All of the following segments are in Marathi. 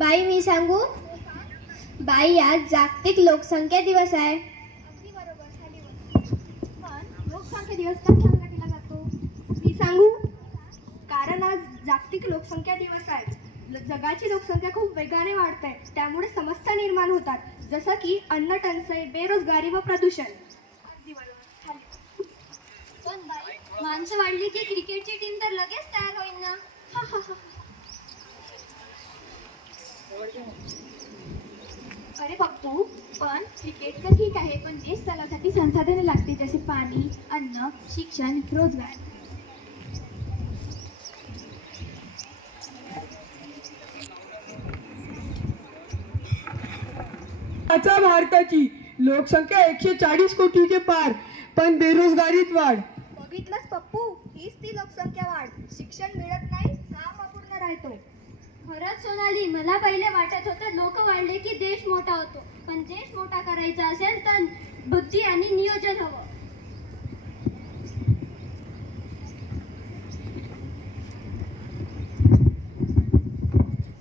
बाई मी सांगू? बाई आज जागतिक लोकसंख्या दिवस आहे. अगदी बरोबर. पण लोकसंख्या दिवस का साजरा केला जातो? मी सांगू? कारण आज जागतिक लोकसंख्या दिवस आहे. जगाची लोकसंख्या खूप वेगाने वाढते, त्यामुळे समस्या निर्माण होतात, जसं की अन्न टंचाई, बेरोजगारी व प्रदूषण. अगदी बरोबर. पण बाई माणसं वाढली की क्रिकेटची टीम तर लगेच तयार होईल ना. अरे बघतो, पण क्रिकेट तर ठीक आहे, पण देश चालवण्यासाठी संसाधने लागते, जसे पाणी, अन्न, शिक्षण, रोजगार. आता भारताची लोकसंख्या 140 कोटीचे पार, पण बेरोजगारीत वाढ. बघितलंच पप्पू, हीच ती लोकसंख्या वाढ. शिक्षण मिळत नाही, काम अपूर्ण राहतो. खरंच सोनाली, मला पहिले वाटत होतं लोक वाढले की देश मोठा होतो, पण देश मोठा करायचा असेल तर बुद्धी आणि नियोजन हवं.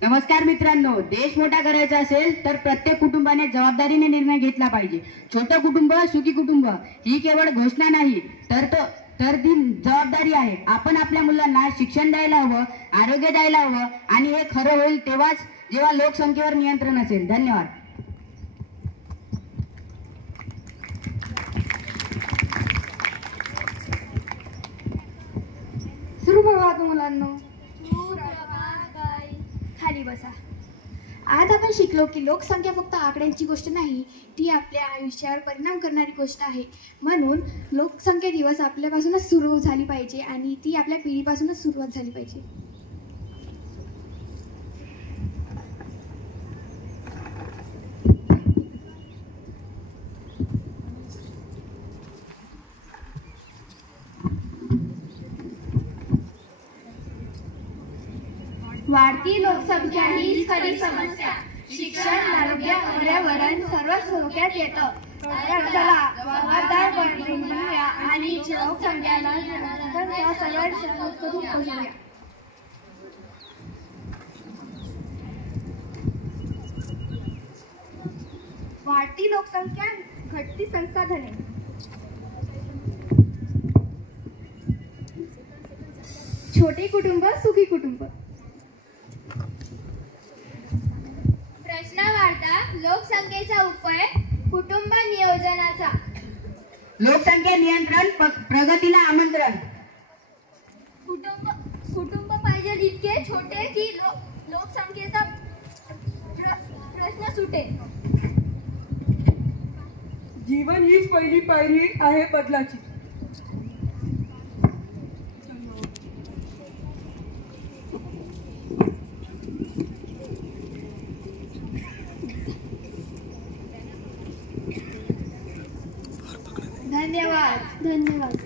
नमस्कार मित्रांनो, देश मोठा करायचा असेल तर प्रत्येक कुटुंबाने जबाबदारीने निर्णय घेतला पाहिजे. छोटं कुटुंब सुखी कुटुंब ही केवळ घोषणा नाही, तर ती जबाबदारी आहे. आपण आपल्या मुलांना शिक्षण द्यायला हवं, आरोग्य द्यायला हवं, आणि हे खरं होईल तेव्हाच जेव्हा लोकसंख्येवर नियंत्रण असेल. धन्यवाद. सुप्रभात मुलांनो. खाली बसा. आज आपण शिकलो की लोकसंख्या फक्त आकड्यांची गोष्ट नाही, ती आपल्या आयुष्यावर परिणाम करणारी गोष्ट आहे. म्हणून लोकसंख्या दिवस आपल्यापासूनच सुरू झाली पाहिजे आणि ती आपल्या पिढीपासूनच सुरुवात झाली पाहिजे. वाढती लोकसंख्या ही खरी समस्या. शिक्षण, आरोग्य, पर्यावरण सर्वच धोक्यात येतं. तर चला जबाबदार बनूया आणि लोकसंख्याला पोहोचवूया. वाढती लोकसंख्या, घटती संसाधने. छोटे कुटुंब सुखी कुटुंब. प्रश्न वाढता लोकसंख्येचा उपाय कुटुंब नियोजनाचा. लोकसंख्या नियंत्रण, प्रगतीला आमंत्रण. कुटुंब पाहिजे इतके छोटे की लोकसंख्येचा प्रश्न सुटेल. जीवन हीच पहिली पायरी आहे बदलाची. धन्यवाद.